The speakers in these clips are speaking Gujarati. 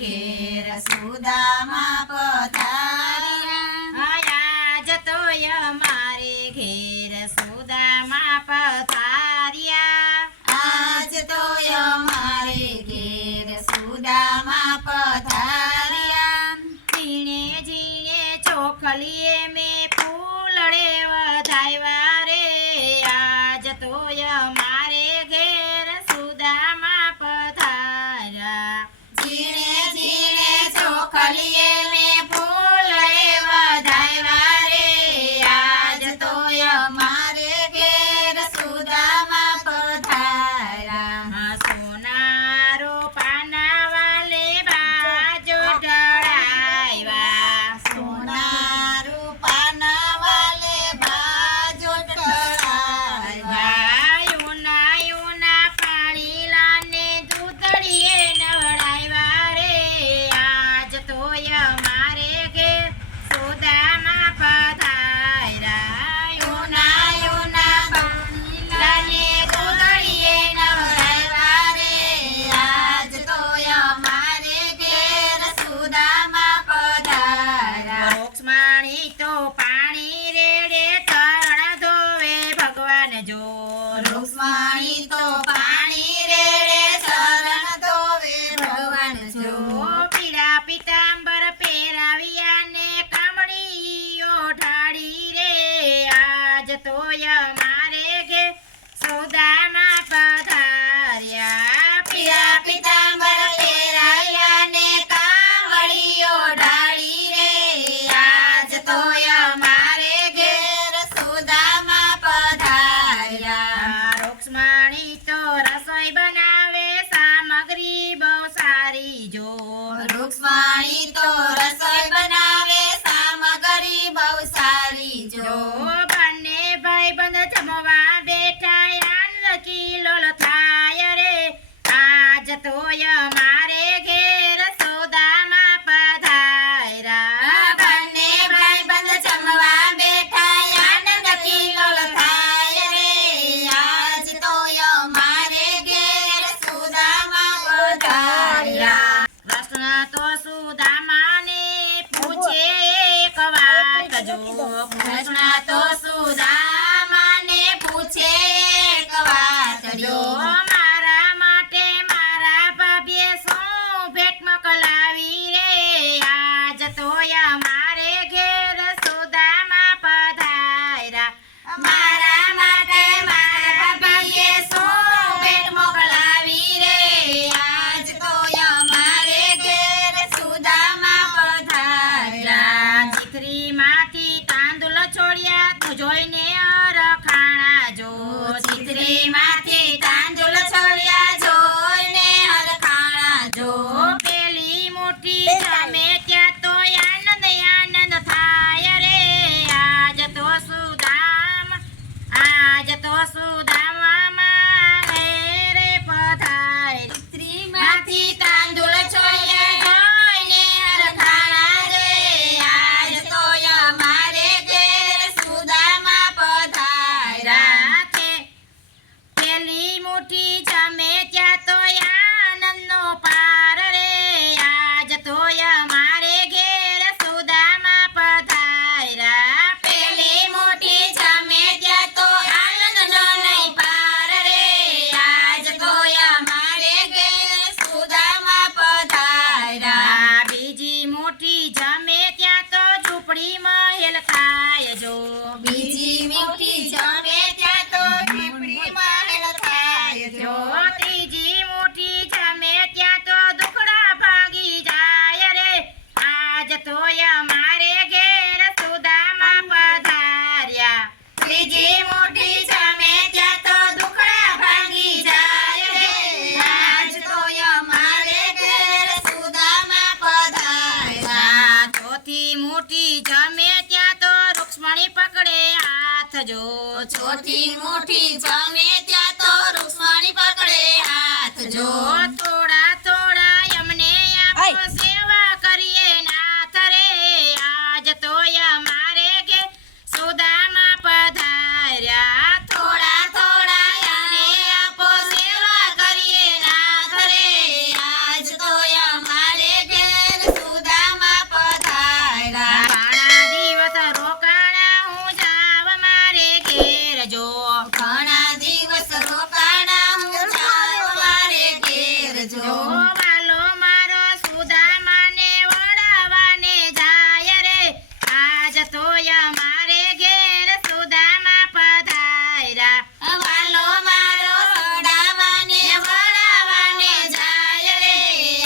ઘેર સુદામા પધાર્યા આજ તો અમારે ઘેર સુદામા પધાર્યા આજ તો અમારે ઘેર સુદામા પધાર્યા ઝીણે ઝીણે ચોખલીએ મેં ફૂલડે વધાવ્યા રે આજ તો અમારે ઘેર સુદામા પધાર્યા ઝીણે ઝીણે ચોખલીએ મેં ફૂલડે વધાવ્યા રે આજ તો અમારે ઘેર સુદામા પધાર્યા સોના રૂપાના વાલે બાજો ઢળાવ્યા સોના રૂપાના વાલે બાજો ઢળાવ્યા યુના યુના પાણીલાને દૂધડીએ નવડાવ્યા રે આજ તો અમારે ઘેર સુદામા પધાર્યા યુના યુના પાણીલાને દૂધડીએ નવડાવ્યા રે આજ તો અમારે ઘેર સુદામા પધાર્યા રૂક્ષ્મણી તો પાણી રેડે ચરણ ધોવે ભગવાન જો રૂક્ષ્મણી તો પાણી રેડે ચરણ ધોવે ભગવાન જો પીળા પીતાંબર પહેરાવ્યા ને કામળીઓ ઢાળી રે આજ તો અમારે ઘેર સુદામા પધાર્યા પીળા પીતાંબર પહેરાવ્યા ને કાંવડીઓ ઢાળી રે આજ તો અમારે ઘેર સુદામા પધાર્યા રૂક્ષ્મણી તો રસોઈ બનાવે સામગ્રી બહુ સારી જો રૂક્ષ્મણી તો રસોઈ બનાવે સામગ્રી બહુ સારી જો બંને ભાઈબંધ જમવા બેઠા આનંદ કિલોલ થાય રે આજ તો અમારે ઘેર સુદામા પધાર્યા બંને ભાઈબંધ જમવા બેઠા આનંદ કિલોલ થાય રે આજ તો અમારે ઘેર સુદામા પધાર્યા કૃષ્ણ તો સુદામાને પૂછે એક વાત જો કૃષ્ણ તો સુદામાને પૂછે એક વાત જો જો મારા માટે મારા ભાભીએ શું ભેટ મોકલાવી રે આજ તો અમારે ઘેર સુદામા પધાર્યા મારા માટે મારા ભાઈએ શું ભેટ મોકલાવી રે આજ તો અમારે ઘેર સુદામા પધાર્યા ચીથરીમાંથી તાંદુલ છોડ્યા તો જોઈને અરખાણા જો ચીથરીમાંથી તાંદુલ છોડ્યા જોઈને હરખાણા જો પેલી મોટી જમે ત્યાં તો આનંદ આનંદ થાય રે આજ તો સુદામામાં ઘેરે પધારી ચીથરીમાંથી તાંદુલ છોડ્યા જોઈને હરખાણા રે આજ તો અમારે ઘેર સુદામા પધાર્યા રાતે પેલી મુઠ્ઠી જમે ત્યાં તો આનંદનો પાર રે આજ તો અમારે ઘેર સુદામા પધાર્યા પેલી મોટી જમે ત્યાં તો આનંદનો નહીં પાર રે આજ તો અમારે ઘેર સુદામા પધાર્યા બીજી મોટી જમે ત્યાં તો ઝૂંપડી મહેલ થાય જો બીજી મોટી જમે ત્યાં તો ઝૂંપડી મહેલ થાય જો જો ત્રીજી મોટી જમે ત્યાં તો દુખડા ભાગી જાય રે આજ તો અમારે ઘેર સુદામા પધાર્યા ત્રીજી મોટી જમે ત્યાં તો દુખડા ભાંગી જાય રે આજ તો અમારે ઘેર સુદામા પધાર્યા ચોથી મોટી જમે ત્યાં તો રૂક્ષ્મણી પકડે હાથ જો ચોથી મોટી જમે ત્યાં તો રૂક્ષ્મણી પકડે હાથ જો થોડા થોડા અમને આપો સેવા કરીએ નાથ રે આજ તો અમારે ઘેર સુદામા પધાર્યા થોડા થોડા યાને આપો સેવા કરીએ નાથ રે આજ તો અમારે પધારજો. વાલો મારો સુદામાને વળાવાને જાય રે આજ તો અમારે ઘેર સુદામા પધાર્યા. વાલો મારો સુદામાને વળાવાને જાય રે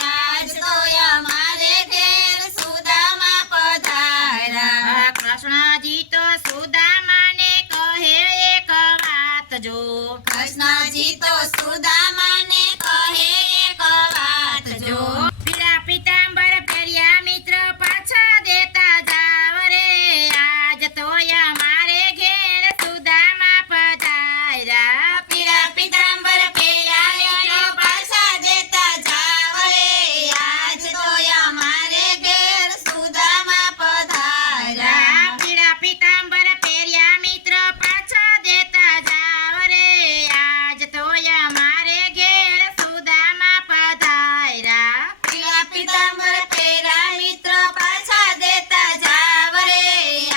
આજ તો અમારે ઘેર સુદામા પધાર્યા. કૃષ્ણજી તો સુદામાને કહે એક વાત જો. કૃષ્ણજી તો સુદામાને કહે એક વાત જો. પીળા પીતાંબર પહેર્યા મિત્ર પાછા દેતા જાવ રે આજ તો અમારે ઘેર સુદામા પધાર્યા. પીળા પીતાંબર પહેર્યા મિત્રો પાછા દેતા જાવ રે આજ તો અમારે ઘેર સુદામા પધાર્યા. પીળા પીતાંબર પહેર્યા મિત્ર પાછા દેતા જાવ રે આજ તો અમારે ઘેર સુદામા પધાર્યા. પીળા પીતાંબર પહેર્યા મિત્ર પાછા દેતા જાવ રે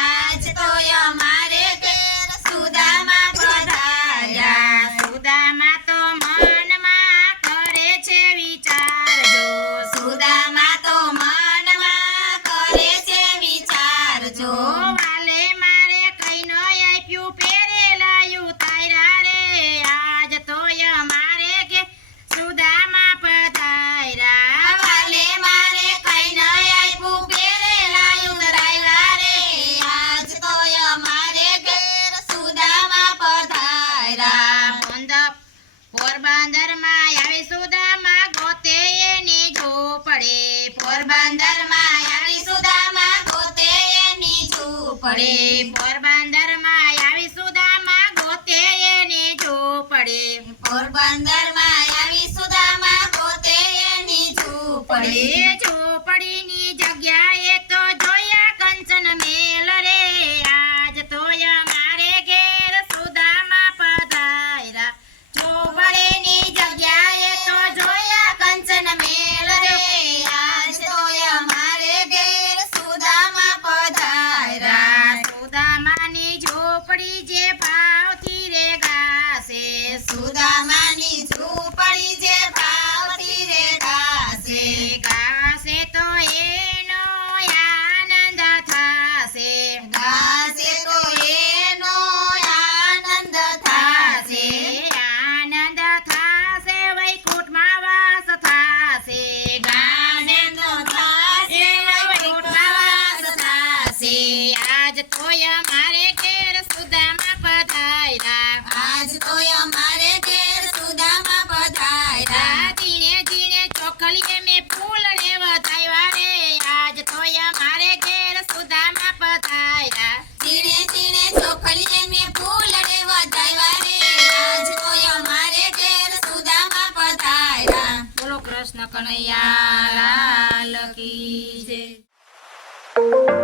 આજ તો અમારે ઘેર સુદામા પધાર્યા. સુદામા તો મનમાં કરે છે વિચાર જો. સુદામા તો મનમાં કરે છે વિચાર જો. વાલે મારે કઈ નો આપ્યું પહેરેલાયું તાર્યા રે આજ તો અમારે કે સુદામા પધાર્યા. વાલે મારે કઈ ન આપ્યું પહેરેલાયું ધરાવ્યા રે આજ તો અમારે ઘેર સુદામા પધાર્યા. પોરબંદરમાં આવી સુદામા ગોતે એની ઝૂંપડે. પોરબંદરમાં આવી સુદામા ગોતે એની ઝૂંપડે. પોરબંદરમાં આવી સુદામા ગોતે એની ઝૂંપડે. પોરબંદરમાં આવી સુદામા ગોતે એની ઝૂંપડે. ઝૂંપડીની જગ્યાએ તો જોયા કંચન મેલ રે આજ તો અમારે ઘેર સુદામા પધાર્યા. ઝૂંપડીની જગ્યાએ તો જોયા કંચન મેલ રે આજ તો અમારે ઘેર સુદામા પધાર્યા. સુદામાની ઝૂંપડી જે ભાવથી રે ગાશે. સુદામાની ઝૂંપડી જે ભાવથી રે ગાશે. ગાશે તો એનો આનંદ થાશે. ગાશે તો એનો આનંદ થાશે. આનંદ થાશે વૈકુંઠમાં વાસ થાશે. ગાને તો થાશે વૈકુંઠમાં વાસ થાશે. આજ તો અમારે ઘેર સુદામા પધાર્યા. આજ તો અમારે ઘેર સુદામા પધાર્યા. જીણે જીણે ચોખલીએ મેં ફૂલ રે વધાવ્યા રે આજ તો અમારે ઘેર સુદામા પધાર્યા. ચીણે ચીણે ચોખલીએ મેં ફૂલ રે વધાવ્યા રે આજ તો અમારે ઘેર સુદામા પધાર્યા. બોલો કૃષ્ણ કનૈયા લાલ કી જય.